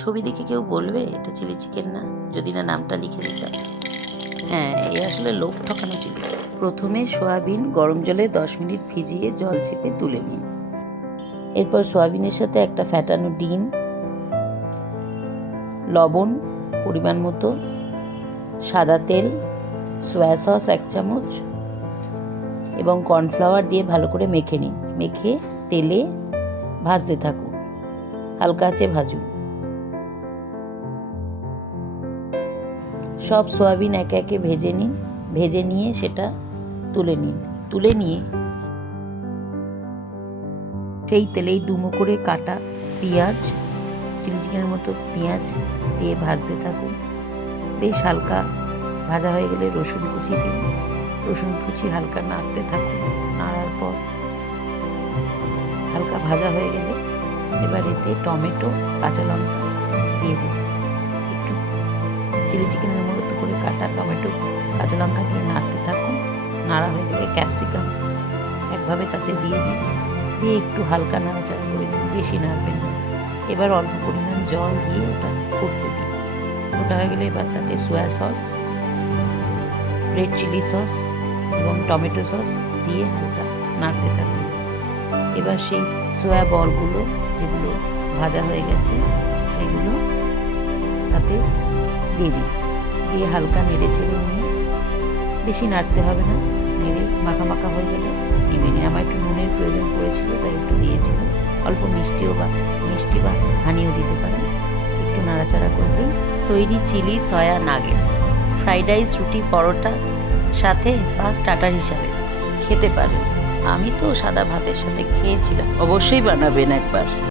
ছবি দেখে কেউ বলবে এটা চিলি চিকেন না, যদি না নামটা লিখে দিতাম। হ্যাঁ, এই আসলে লোক ঠকানো চিলি চিকেন। প্রথমে সয়াবিন গরম জলে 10 মিনিট ভিজিয়ে জল চেপে তুলে নিন। এরপর সয়াবিনের সাথে একটা ফ্যাটানো ডিম, লবণ পরিমাণ মতো, সাদা তেল, সয়া সস 1 চামচ এবং কর্নফ্লাওয়ার দিয়ে ভালো করে মেখে নিন। মেখে তেলে ভাজতে থাকুন, হালকা আঁচে ভাজুন। সব সয়াবিন একে একে ভেজে নিয়ে সেটা তুলে নিন। তুলে নিয়ে সেই তেলেই ডুমো করে কাটা পেঁয়াজ, চিলি চিকেনের মতো পেঁয়াজ দিয়ে ভাজতে থাকুন। বেশ হালকা ভাজা হয়ে গেলে রসুন কুচি দিন। রসুন কুচি হালকা নাড়তে থাকুন। নাড়ার পর হালকা ভাজা হয়ে গেলে এবার এতে টমেটো, কাঁচা লঙ্কা দিয়ে দিন। একটু চিলি চিকেনের মতো করে কাটা টমেটো, কাঁচা লঙ্কা দিয়ে নাড়তে থাকুন। নাড়া হয়ে গেলে ক্যাপসিকাম একভাবে তাতে দিয়ে দিন। দিয়ে একটু হালকা নাড়াচাড়া করে দিন, বেশি নাড়বেন না। এবার অল্প পরিমাণ জল দিয়ে ওটা ফুটতে দিন। ফোটা হয়ে গেলে এবার তাতে soya sauce, red chilli sauce এবং টমেটো সস দিয়ে হালকা নাড়তে থাকুন। এবার সেই সয়া বলগুলো যেগুলো ভাজা হয়ে গেছে সেগুলো তাতে দিয়ে দিন। দিয়ে হালকা নেড়ে চেড়ে নিয়ে, বেশি নাড়তে হবে না, নেড়ে মাখা মাখা হয়ে গেলে নেমে নিন। আমার একটু নুনের প্রয়োজন পড়েছিল তাই একটু দিয়েছিলাম। অল্প মিষ্টি বা হানিও দিতে পারেন। একটু নাড়াচাড়া করলেই তৈরি chilli soya nuggets. Fried rice, রুটি, পরোটা সাথে বা স্টার্টার হিসাবে খেতে পারেন। আমি তো সাদা ভাতের সাথে খেয়েছিলাম। অবশ্যই বানাবেন একবার।